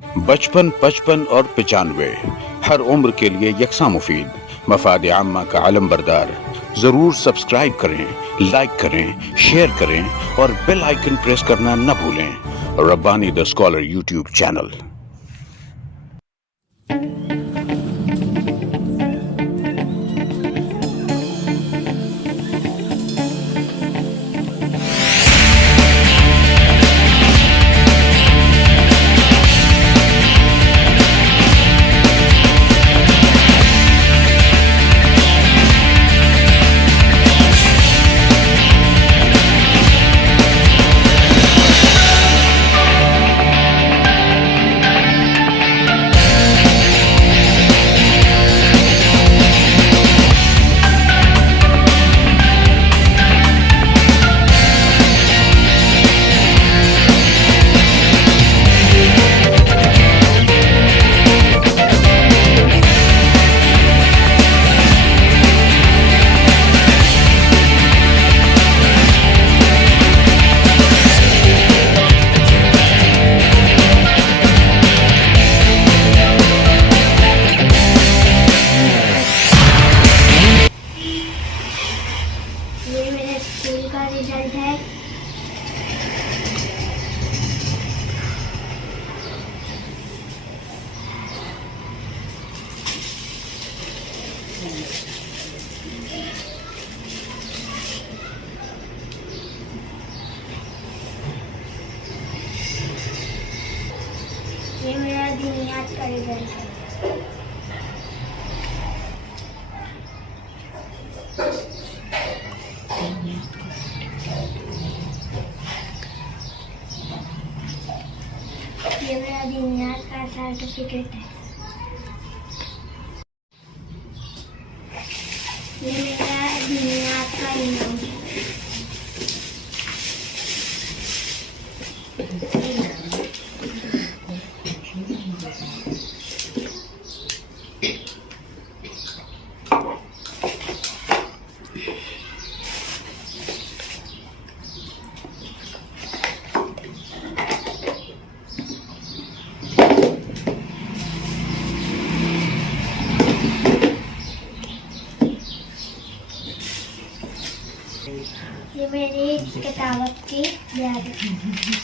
बचपन, 55 और 95 हर उम्र के लिए यकसा मुफीद, मफाद आम्मा का आलम बरदार। जरूर सब्सक्राइब करें, लाइक करें, शेयर करें और बेल आइकन प्रेस करना न भूलें। Rabbani the scholar YouTube channel. ये मेरे स्कूल का रिजल्ट है। ये मेरा दिनियात का रिजल्ट है। ये मेरा दिनियात का सर्टिफिकेट है। ये मेरा दिनियात का इनाम है। ये मेरी किताबत की डायरी है।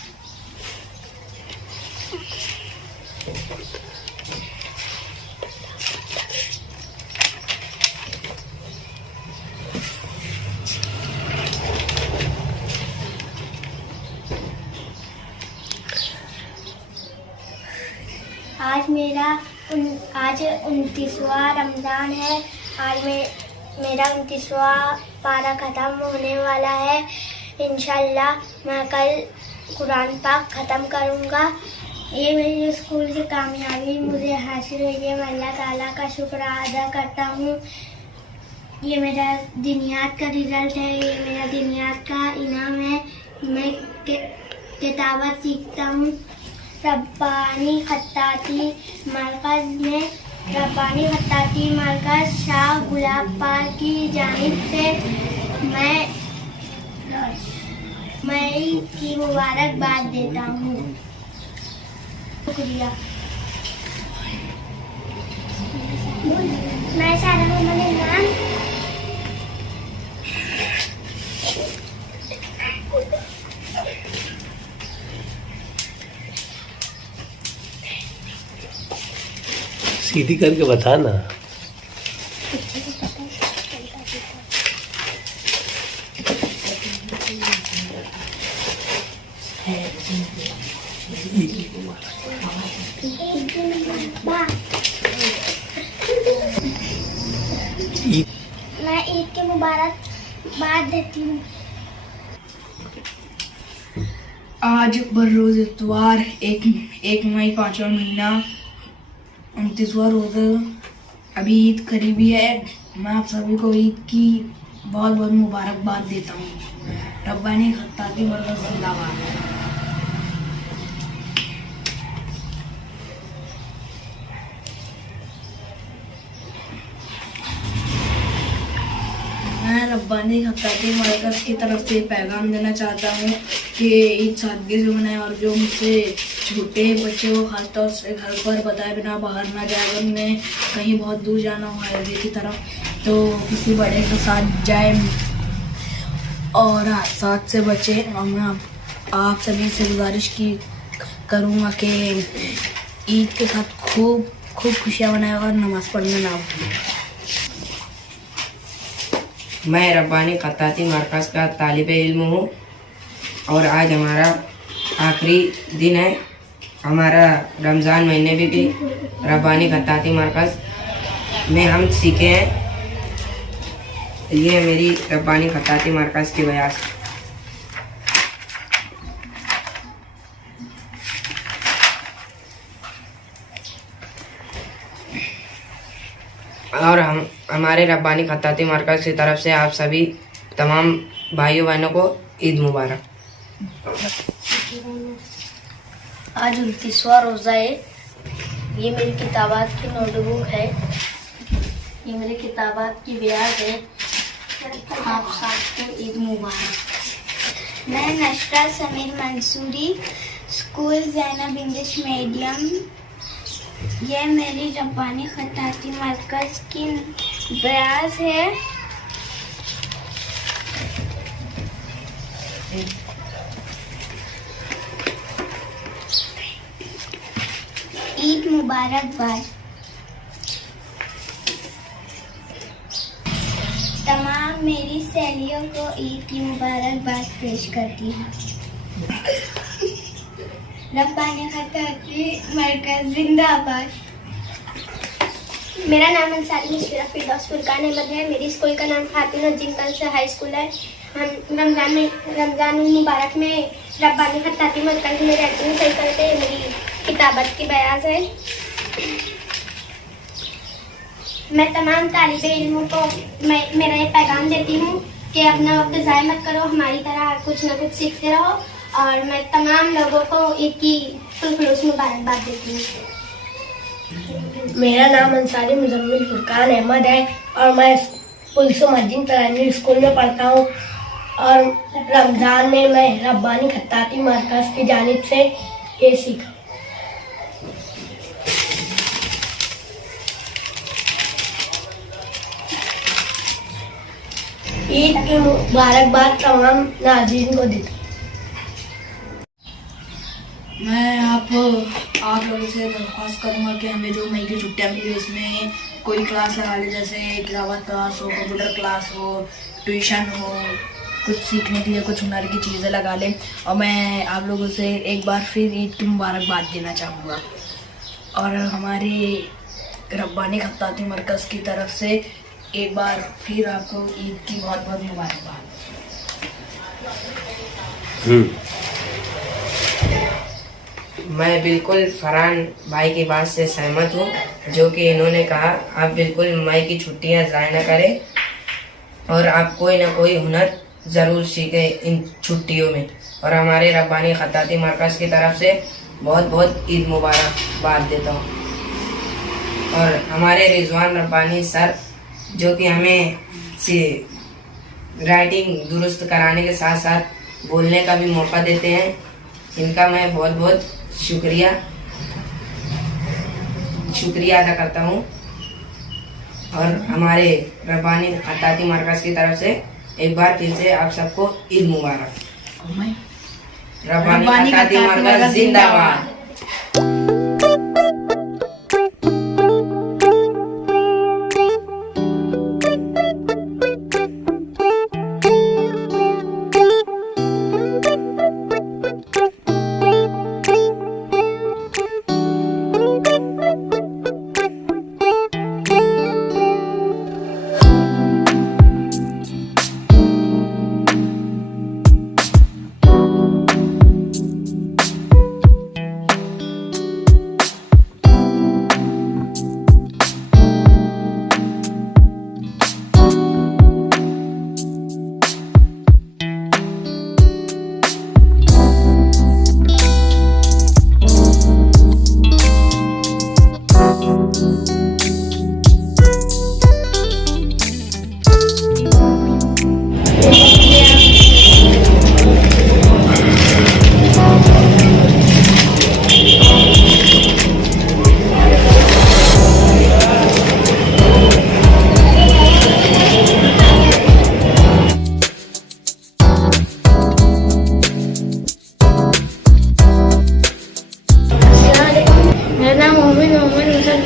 आज 29वां रमज़ान है। आज मेरा 29वां पारा ख़त्म होने वाला है। इंशाल्लाह मैं कल कुरान पाक ख़त्म करूँगा। ये मेरी स्कूल की कामयाबी मुझे हासिल हुई है। मैं अल्लाह ताला का शुक्र अदा करता हूँ। ये मेरा दिनियात का रिज़ल्ट है। ये मेरा दिनियात का इनाम है। मैं किताबत सीखता हूँ रब्बानी खत्ताती मरकज़ में। रब्बानी खत्ताती मरकज़ शाह गुलाब पार की जानिब से मैं की मुबारकबाद देता हूँ। शुक्रिया। मैं सारा मोहम्मद इमरान सीधी करके बता ना। मैं ईद की मुबारकबाद देती हूँ। आज बरोज़ इतवार 1 मई 5वां महीना 29वां रोज़ा। अभी ईद करीबी है। मैं आप सभी को ईद की बहुत बहुत मुबारकबाद देता हूँ। रब्बानी खत्ताती मरकज़ जिंदाबाद। मैं रब्बानी रब्बानी खत्ताती मरकज़ की तरफ से पैगाम देना चाहता हूँ कि ईद सादगी से मनाएं और जो मुझसे छोटे बच्चे को खासतौर से घर पर बताए बिना बाहर ना जाए। अगर उन्हें कहीं बहुत दूर जाना हो हाईवे की तरफ तो किसी बड़े के साथ जाए और हादसात से बचे। और मैं आप सभी से गुजारिश करूँगा कि ईद के साथ खूब खुशियाँ मनाएं और नमाज़ पढ़ना ना भूलें। मैं रब्बानी खत्ताती मरकज़ का तालिब इल्म हूँ और आज हमारा आखिरी दिन है। हमारा रमज़ान महीने भी रब्बानी खत्ताती मरकज़ में हम सीखे हैं। ये है मेरी रब्बानी खत्ताती मरकज़ की बयान। और हमारे रब्बानी खत्ताती मरकज़ की तरफ से आप सभी तमाम भाइयों बहनों को ईद मुबारक। आज 29वां रोज़ा है। ये मेरी किताबात की नोटबुक है, ये मेरी किताबात की ब्याज है। आप सबको ईद मुबारक। मैं Nashra Sameer Mansoori, school Zainab English medium. ये मेरी रब्बानी खत्ताती मरकज़ की ब्याज है। ईद मुबारकबाद। तमाम मेरी सहेलियों को ईद की मुबारकबाद पेश करती हूँ। रब्बानी खत्ताती मरकज़ जिंदाबाद। मेरा नाम अंसारी मुशफिरा फिरदौस फुरकान अहमद है। मेरी स्कूल का नाम खातिन गर्ल्स हाई स्कूल है। हम रमज़ान मुबारक में रब्बानी खत्ताती मरकज़ में रहती हूँ। सही करते मेरी किताबत की बयाज है। मैं तमाम तालिबे इल्मों को मेरा ये पैगाम देती हूँ कि अपना वक्त ज़ाया मत करो, हमारी तरह कुछ ना कुछ सीखते रहो। और मैं तमाम लोगों को ईद की खुलूस मुबारकबाद देती हूँ। मेरा नाम अंसारी मुजम्मिल फुरकान अहमद है और मैं पुलिस मस्जिद प्राइमरी स्कूल में पढ़ता हूँ। और रमज़ान में मैं रब्बानी खत्ताती मरकज़ की जानिब से ये सीखा। ईद की मुबारकबाद तमाम नाज़रीन को देता हूँ। मैं आप लोगों से दरख्वास्त करूँगा कि हमें जो मई की छुट्टियाँ मिली इसमें कोई क्लास लगा ले, जैसे तिलावत क्लास हो, कंप्यूटर क्लास हो, ट्यूशन हो, कुछ सीखने के लिए कुछ हुनर की चीज़ें लगा लें। और मैं आप लोगों से एक बार फिर ईद की मुबारकबाद देना चाहूँगा और हमारी रब्बानी खत्ताती मरकज़ की तरफ से एक बार फिर आपको ईद की बहुत बहुत मुबारकबाद। मैं बिल्कुल फरहान भाई की बात से सहमत हूँ, जो कि इन्होंने कहा। आप बिल्कुल मई की छुट्टियाँ ज़ाया न करें और आप कोई ना कोई हुनर ज़रूर सीखें इन छुट्टियों में। और हमारे रब्बानी खत्ताती मरकज़ की तरफ से बहुत बहुत ईद मुबारकबाद देता हूँ। और हमारे रिजवान रब्बानी सर, जो कि हमें राइटिंग दुरुस्त कराने के साथ साथ बोलने का भी मौका देते हैं, इनका मैं बहुत बहुत शुक्रिया अदा करता हूँ। और हमारे रब्बानी खत्ताती मरकज़ की तरफ से एक बार फिर से आप सबको ईद मुबारक। रब्बानी खत्ताती मरकज़ जिंदाबाद।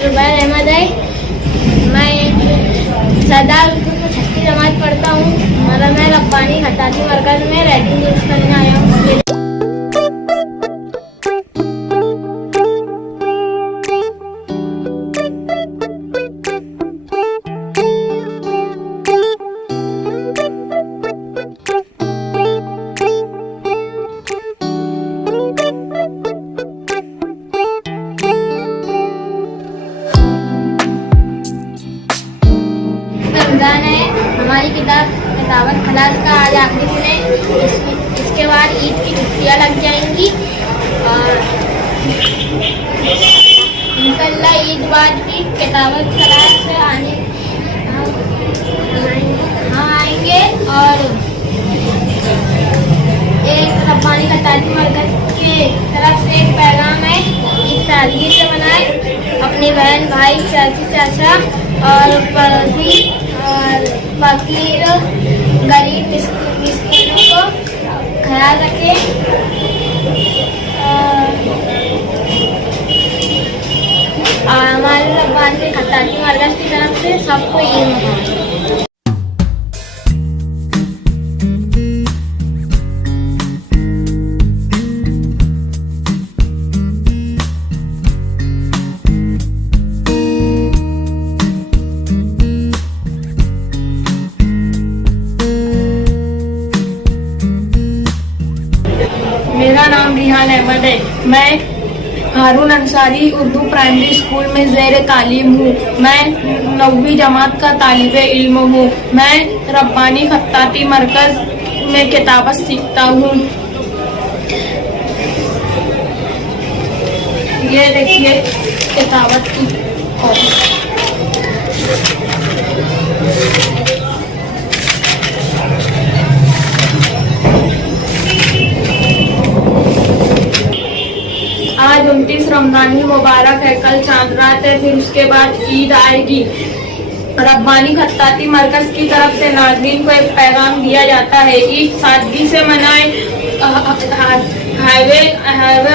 जुबैर अहमद है। मैं सरदार स्कूल में 6वीं जमात पढ़ता हूँ। मैं रब्बानी खत्ताती मरकज़ में राइटिंग यूज़ करने आया हूँ। रमज़ान है, हमारी किताबत खलास का आज आखिरी दिन है। इसके बाद ईद की छुट्टियाँ लग जाएंगी और इंशाअल्लाह ईद बाद की किताबत खलास से आने हम आएंगे और एक रब्बानी खत्ताती मरकज़ के तरफ से एक पैगाम है। इस सादगी से मनाए, अपनी बहन भाई चाची चाचा और पड़ोसी और फकीर गरीब मिस्किनों को ख्याल रखें। हमारे रब्बानी खत्ताती मरकज़ की तरफ से सबको ईद मुबारक। मेरा नाम रिहान अहमद है। मैं हारून अंसारी उर्दू प्राइमरी स्कूल में ज़ेर तालीम हूँ। मैं 9वीं जमात का तालिबे इल्म हूँ। मैं रब्बानी खत्ताती मरकज़ में किताबत सीखता हूँ। ये देखिए किताबत की कॉपी। आज 29 रमज़ान मुबारक है। कल चांद रात है, फिर उसके बाद ईद आएगी। रब्बानी खत्ताती मरकज़ की तरफ से नाज़रीन को एक पैगाम दिया जाता है, ईद सादगी से मनाए, हाईवे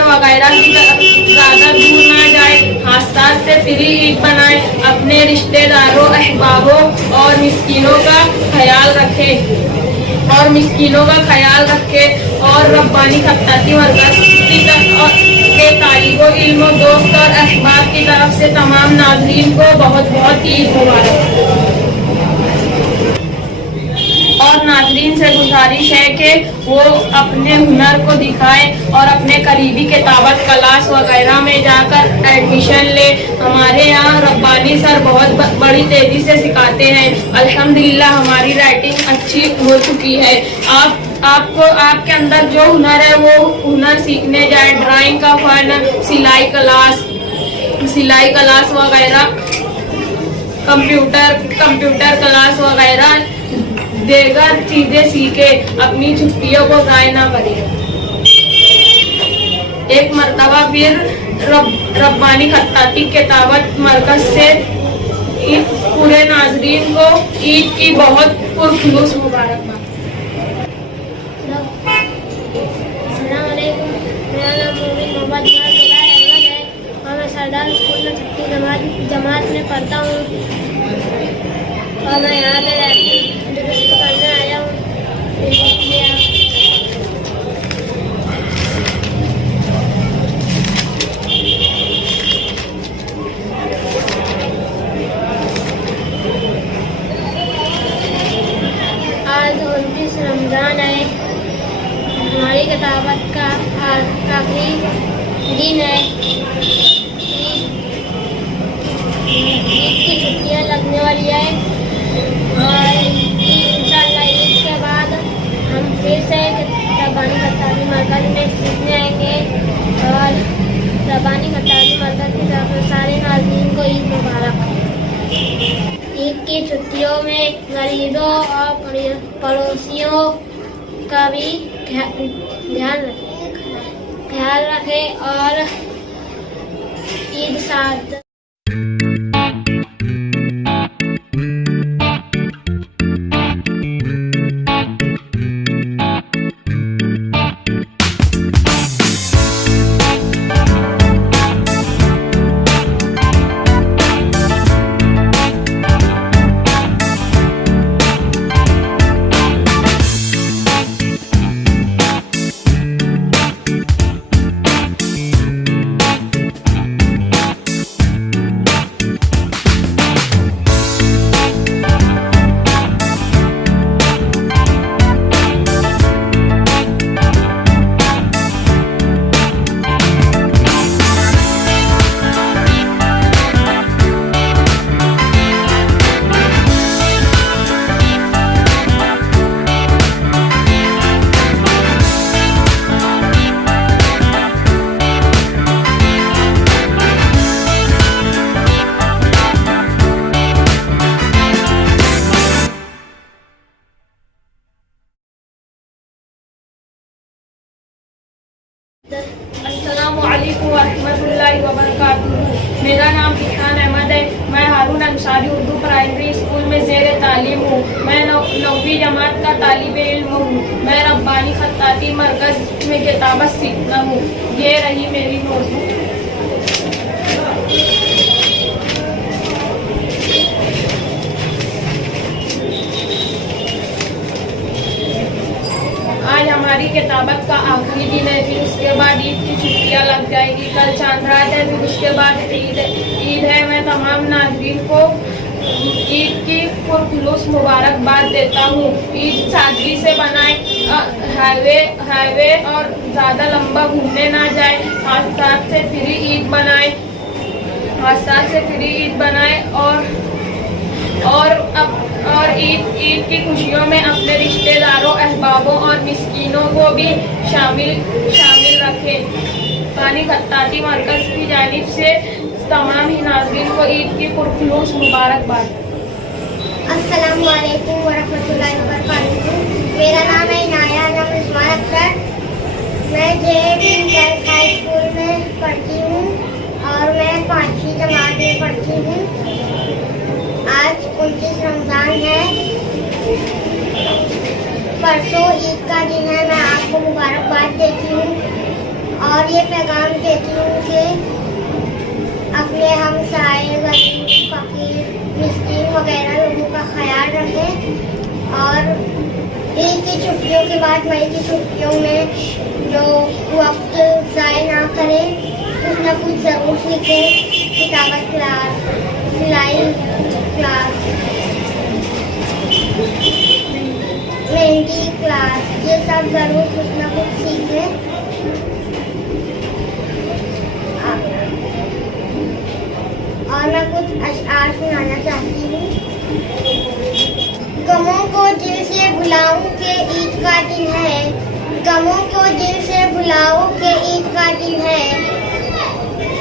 वगैरह की ज़्यादा दूर ना जाए, हादसा से फ्री ईद बनाए, अपने रिश्तेदारों अहबाबों और मिस्कीनों का ख्याल रखे और रब्बानी खत्ताती मरकज़ के तालिबो इल्म दोस्त और अहबाब की तरफ से तमाम नाज़रीन को बहुत बहुत ईद मुबारक। और नाज़रीन से गुजारिश है कि वो अपने हुनर को दिखाएं और अपने करीबी किताबत क्लास वगैरह में जाकर एडमिशन ले। हमारे यहाँ रब्बानी सर बहुत बड़ी तेज़ी से सिखाते हैं। अल्हम्दुलिल्लाह हमारी राइटिंग अच्छी हो चुकी है। आपके अंदर जो हुनर है वो हुनर सीखने जाए। ड्राइंग का फन, सिलाई क्लास वगैरह, कंप्यूटर क्लास वगैरह देगर चीजें सीखे, अपनी छुट्टियों को ज़ाय ना करें। एक मरतबा फिर रब्बानी खत्ताती किताबत मरकज़ से पूरे नाज़रीन को ईद की बहुत पुरखुलूस मुबारकबाद। मेरा नाम मोहम्मद जुबैर अहमद है और मैं सरदार स्कूल में 6वीं जमात में पढ़ता हूँ और मैं यहाँ पे दुरुस्त करने आया हूँ। आज 29 रमज़ान है, हमारी किताबत का आखिरी दिन है। ईद की छुट्टियाँ लगने वाली है और इंशाअल्लाह ईद के बाद हम फिर से रब्बानी खत्ताती मरकज़ में सीखने आएंगे और रब्बानी खत्ताती मरकज़ की तरफ से सारे नाज़रीन को ईद मुबारक। ईद की छुट्टियों में गरीबों और पड़ोसियों का भी ख्याल रखें और ईद साद। वबरकातुहू। मेरा नाम इरफान अहमद है। मैं हारून अंसारी उर्दू प्राइमरी स्कूल में ज़ेर तालीम हूँ। मैं 9वीं जमात का तालिब इल्म हूँ। मैं रब्बानी खत्ताती मरकज़ में किताबत सीखता हूँ। ये रही मेरी नोटबुक। आज हमारी किताबत का आखिरी दिन है, फिर उसके बाद ईद की छुट्टियां लग जाएगी। कल चांद रात है, फिर उसके बाद ईद है। मैं तमाम नाज़रीन को ईद की पुरखुलूस मुबारकबाद देता हूँ। ईद सादगी से बनाए, हाईवे और ज़्यादा लंबा घूमने ना जाए। आस्ताद से फ्री ईद बनाए और ईद की खुशियों में अपने रिश्तेदारों, अहबाबों और मिस्कीनों को भी शामिल रखें। पानी खत्ताती मरकज़ की जानिब से तमाम ही नाज़रीन को ईद की पुरखुलूस मुबारकबाद। अस्सलामु अलैकुम वरहमतुल्लाहि वबरकातुहू। मेरा नाम है इनाया नम उस्मान अख्तर। मैं JAV गर्ल्स हाई स्कूल में पढ़ती हूँ और मैं 5वीं जमात में पढ़ती हूँ। आज 29 रमज़ान है। परसों ईद का दिन है। मैं आपको मुबारकबाद देती हूँ और ये पैगाम देती हूँ कि अपने हमसाये, गरीब, फकीर, मिस्कीन वगैरह लोगों का ख्याल रखें और ईद की छुट्टियों के बाद मई की छुट्टियों में जो वक्त ज़ाय ना करें, कुछ ना कुछ ज़रूर सीखें। किताबत क्लास, सिलाई क्लास, मेहंदी क्लास, ये सब ज़रूर कुछ ना कुछ सीखें। और मैं कुछ अशआर सुनाना चाहती हूँ। गमों को दिल से भुलाऊं के ईद का दिन है। गमों को दिल से भुलाओ के ईद का दिन है।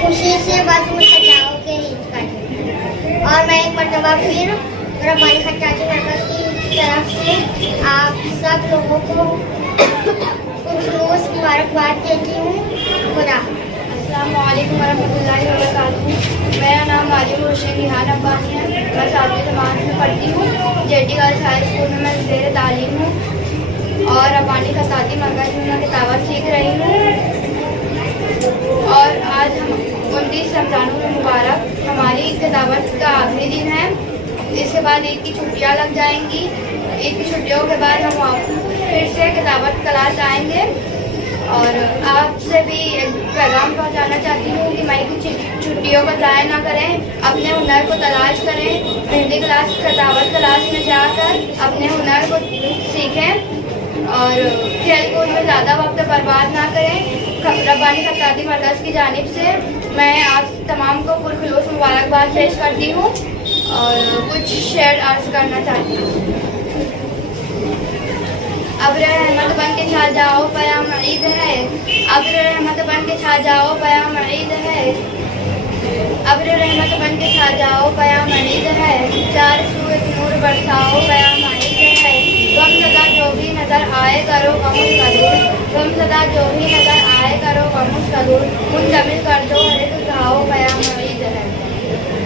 खुशी से बज़्म सजाओ के ईद का दिन है। और मैं एक मरतबा फिर रब्बानी खत्ताती मरकज़ की तरफ से आप सब लोगों को पुरखुलूस मुबारकबाद देती हूँ। खुदा। अस्सलामु अलैकुम वरहमतुल्लाहि वबरकातुहू। मेरा नाम माजिद हुसैन रिहान अब्बासी है। मैं 7वीं जमात में पढ़ती हूँ। JT गर्ल्स हाई स्कूल में मैं ज़ेर तालीम हूँ और रब्बानी खत्ताती मरकज़ में मैं किताबत सीख रही हूँ। और आज हम 29 रमज़ान मुबारक हमारी किताबत का आखिरी दिन है। इसके बाद ईद की छुट्टियाँ लग जाएंगी। ईद की छुट्टियों के बाद हम फिर से किताबत क्लास आएंगे। और आपसे भी एक पैगाम पहुंचाना चाहती हूँ कि मई की छुट्टियों का ज़ाया ना करें, अपने हुनर को तलाश करें। मेहंदी क्लास, किताबत क्लास में जाकर अपने हुनर को सीखें और खेल कूद में ज़्यादा वक्त बर्बाद ना करें। रब्बानी खत्ताती मरकज़ की जानिब से मैं आप तमाम को पुरखुलूस मुबारकबाद पेश करती हूँ और कुछ शेर अर्ज करना चाहती हूँ। अब्र रहमत बन के छा जाओ पयाम ईद है। अब्र रहमत बन के छा जाओ पयाम ईद है। अब्र रहमत बन के छा जाओ पयाम ईद है। चार सूरज नूर बरसाओ पयाम ईद है। गमज़दा जो भी नज़र आए करो गमुस का दूर। गमज़दा जो भी नज़र आए करो गमुस का दूर। मुंतमिल कर दो हरे तुझाओ पयाम ईद है।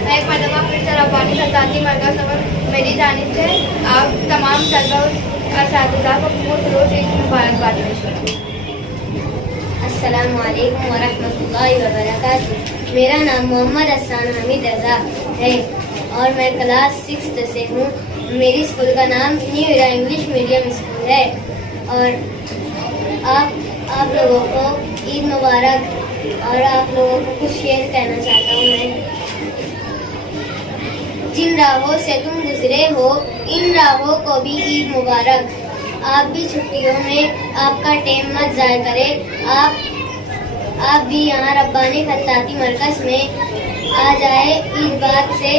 मैं एक मरतबा फिर से रब्बानी खत्ताती मरकज़ और मेरी जानिब से आप तमाम तलबा असातिज़ा को पुरखुलूस ईद की मुबारकबाद पेश करती हूँ। अस्सलामु अलैकुम वरहमतुल्लाहि वबरकातुहू। मेरा नाम मोहम्मद हसन हमीद रज़ा है और मैं क्लास 6 से हूँ। मेरी स्कूल का नाम न्यू इरा इंग्लिश मीडियम स्कूल है। और आप लोगों को ईद मुबारक। और आप लोगों को कुछ शेर कहना चाहता हूँ मैं। जिन राहों से तुम गुजरे हो इन राहों को भी ईद मुबारक। आप भी छुट्टियों में आपका टाइम मत ज़ाया करें। आप भी यहाँ रब्बानी खत्ताती मरकज़ में आ जाए ईद बाद से।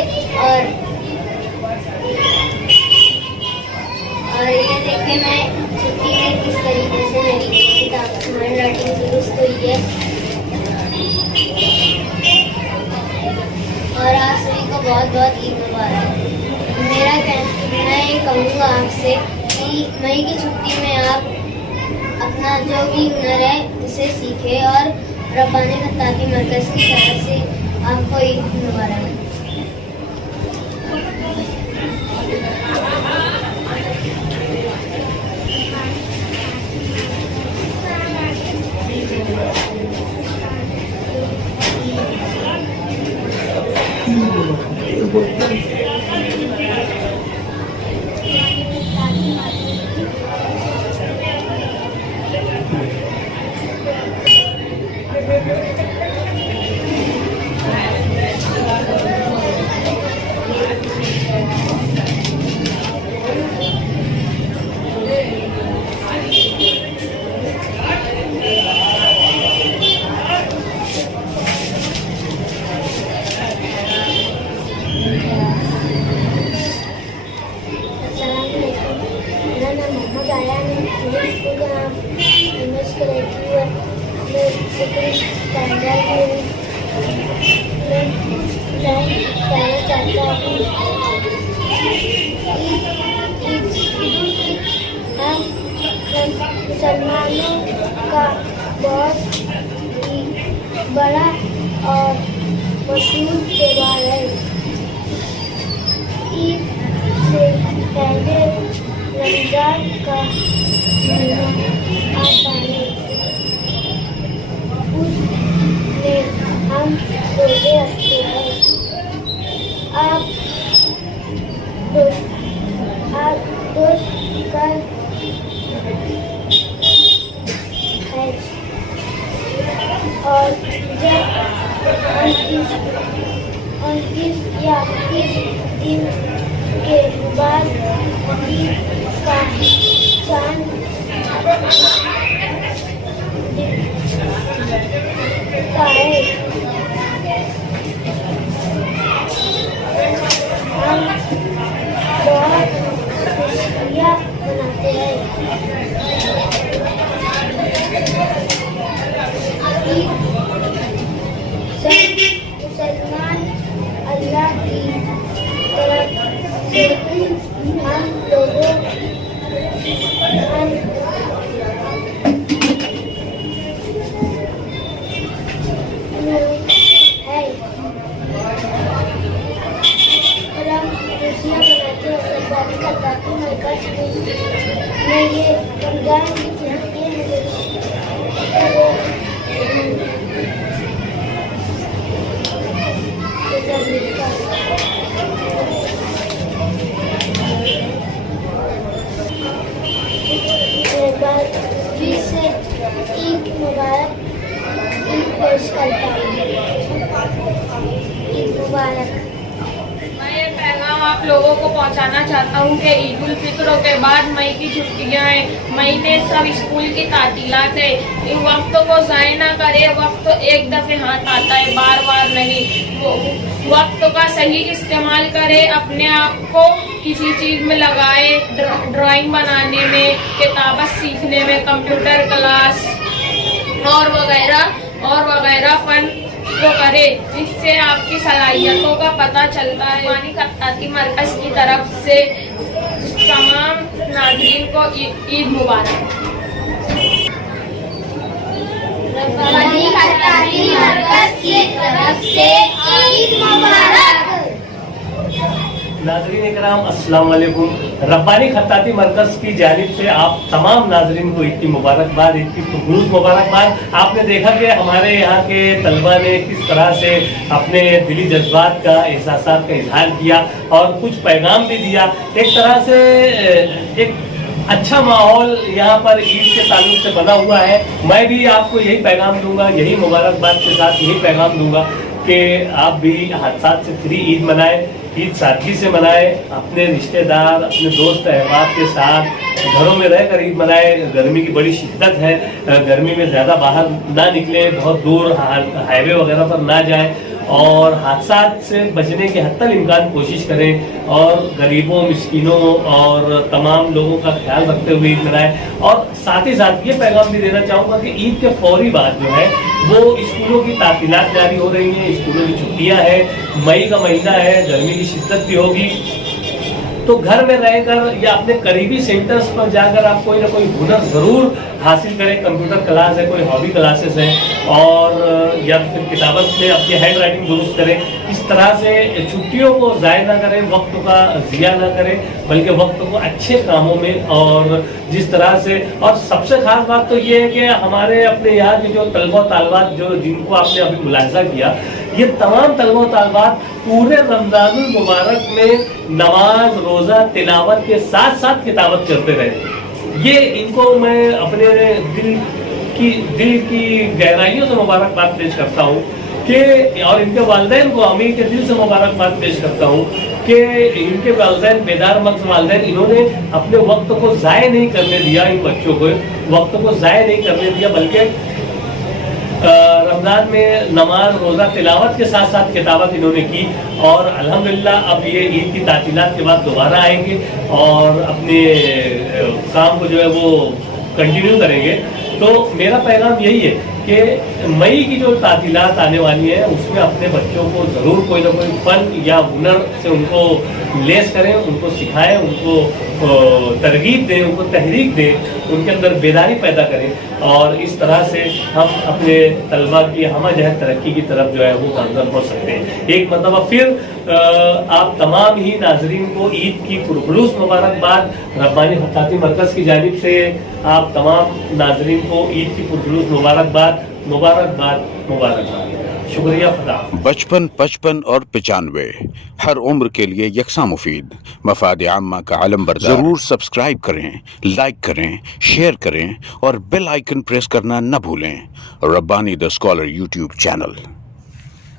और ये देखें मैं छुट्टी में किस तरीके से मेरी किताब हैंड राइटिंग दुरुस्त हुई है। और आप सभी को बहुत बहुत ईद मुबारक। मैं कहूँगा आपसे कि मई की छुट्टी में आप अपना जो भी हुनर है उसे सीखें और रब्बानी खत्ताती मरकज़ की तरफ से को ईद मुबारक। मेरा नाम मोहम्मद आयान है। मेरे स्कूल का नाम एमएस करेटी है। मैं सेकंड स्टैंडर्ड में मैं कहना चाहता हूँ हम मुसलमानों का बहुत ही बड़ा और मशहूर त्योहार है। ईद से पहले रमजान का महीना आता है। उसमें हम रोजे रखते हैं। आप दोस्त कर है और जब 29 या 30 दिन के बाद ईद का चांद दिखता है। हम बहुत खुशियाँ मनाते हैं। सब मुसलमान अल्लाह की तरफ से हम लोगों है और हम खुशियाँ मनाते हैं। सरकारी खताती मरकज में ये रमजान से ईद मुबारक ईद पेश करता हूँ। ईद मुबारक। मैं ये पैगाम आप लोगों को पहुंचाना चाहता हूँ कि ईद उल फित्र के बाद मई की छुट्टियाँ हैं। मई में सब स्कूल की तातीलात है। इन वक्त को ज़ाय ना करे। वक्त एक दफ़े हाथ आता है, बार बार नहीं। वक्त का सही इस्तेमाल करे। अपने आप को किसी चीज़ में लगाए, ड्राइंग बनाने में, किताबत सीखने में, कंप्यूटर क्लास और वगैरह फन को करे। इससे आपकी सलाहियतों का पता चलता है। पानी खत्ताती मरकज की तरफ से तमाम नाज़रीन को ईद मुबारक। रब्बानी खत्ताती मरकज की तरफ से ईद मुबारक। नाज़रीन इकराम अस्सलाम वालेकुम। रब्बानी खत्ताती मरकज़ की जानिब से आप तमाम नाज़रीन को ईद की मुबारकबाद, ईद की खुलूस मुबारकबाद। आपने देखा कि हमारे यहाँ के तलबा ने किस तरह से अपने दिली जज्बात का, एहसासात का इजहार किया और कुछ पैगाम भी दिया। एक तरह से एक अच्छा माहौल यहाँ पर ईद के ताल्लुक से बना हुआ है। मैं भी आपको यही पैगाम दूंगा, यही मुबारकबाद के साथ यही पैगाम दूंगा कि आप भी हादसात से फ्री ईद मनाएं, ईद सादगी से मनाएं, अपने रिश्तेदार, अपने दोस्त अहबाब के साथ घरों में रहकर ईद मनाएं। गर्मी की बड़ी शिद्दत है, गर्मी में ज़्यादा बाहर ना निकलें, बहुत दूर हाईवे वगैरह पर ना जाएं और हादसात से बचने के हत्तल इम्कान कोशिश करें और गरीबों, मिस्कीनों और तमाम लोगों का ख्याल रखते हुए ईद मनाएं। और साथ ही साथ ये पैगाम भी देना चाहूँगा कि ईद के फौरी बाद जो है वो स्कूलों की तातीलात जारी हो रही हैं, स्कूलों की छुट्टियाँ हैं, मई का महीना है, गर्मी की शिद्दत भी होगी। तो घर में रहकर या अपने करीबी सेंटर्स पर जाकर आप कोई ना कोई हुनर ज़रूर हासिल करें। कंप्यूटर क्लास है, कोई हॉबी क्लासेस है, और या फिर किताबत में अपनी हैंड राइटिंग दुरुस्त करें। इस तरह से छुट्टियों को ज़ाया ना करें, वक्त का ज़िया ना करें, बल्कि वक्त को अच्छे कामों में, और जिस तरह से, और सबसे खास बात तो ये है कि हमारे अपने यहाँ के जो तलबा तालबात जो जिनको आपने अभी मुलाहिजा किया, ये तमाम तलबा तालबात पूरे रमज़ानुल मुबारक में नमाज रोज़ा तिलावत के साथ साथ किताबत करते रहे। ये इनको मैं अपने दिल की गहराइयों से मुबारकबाद पेश करता हूँ कि, और इनके वालिदैन को अमीर के दिल से मुबारकबाद पेश करता हूँ कि इनके वालिदैन बेदार मक्स वालिदैन, इन्होंने अपने वक्त को ज़ाया नहीं करने दिया, इन बच्चों को वक्त को ज़ाया नहीं करने दिया, बल्कि रमज़ान में नमाज रोज़ा तिलावत के साथ साथ किताबत इन्होंने की। और अल्हम्दुलिल्लाह अब ये ईद की तातीलात के बाद दोबारा आएंगे और अपने काम को जो है वो कंटिन्यू करेंगे। तो मेरा पैगाम यही है कि मई की जो तातीलात आने वाली है उसमें अपने बच्चों को ज़रूर कोई ना कोई फ़न या हुनर से उनको लेस करें, उनको सिखाएं, उनको तरगीब दें, उनको तहरीक दें, उनके अंदर बेदारी पैदा करें, और इस तरह से हम अपने तलबा की हम जहद तरक्की की तरफ जो है वो गामज़न हो सकते हैं। एक मरतबा फिर आप तमाम ही नाजरीन को ईद की पुरखुलूस मुबारकबाद। रब्बानी खत्ताती मरकज़ की जानिब से आप तमाम नाजरीन को ईद की पुरखुलूस मुबारकबाद, मुबारकबाद, मुबारकबाद। शुक्रिया। खुदा। बचपन, 55 और 95 हर उम्र के लिए यकसा मुफीद। मफाद आम्मा का आलम बरदार। जरूर सब्सक्राइब करें, लाइक करें, शेयर करें और बेल आइकन प्रेस करना न भूलें। Rabbani the scholar YouTube channel.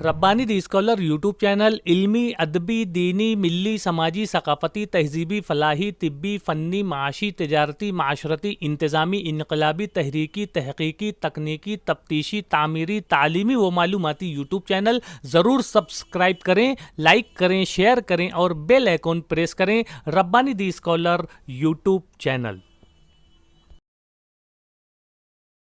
Rabbani the scholar YouTube channel इल्मी, अदबी, दीनी, मिली, समाजी, सकाफ़ती, तहजीबी, फ़लाही, तिब्बी, फ़न्नी, माशी, तिजारती, माशरती, इंतज़ामी, इनकलाबी, तहरीकी, तहक़ीक़ी, तकनीकी, तफ्तीशी, तामीरी, तालीमी व मालूमाती यूट्यूब चैनल। ज़रूर सब्सक्राइब करें, लाइक करें, शेयर करें और बेल आइकन प्रेस करें। Rabbani the scholar YouTube channel.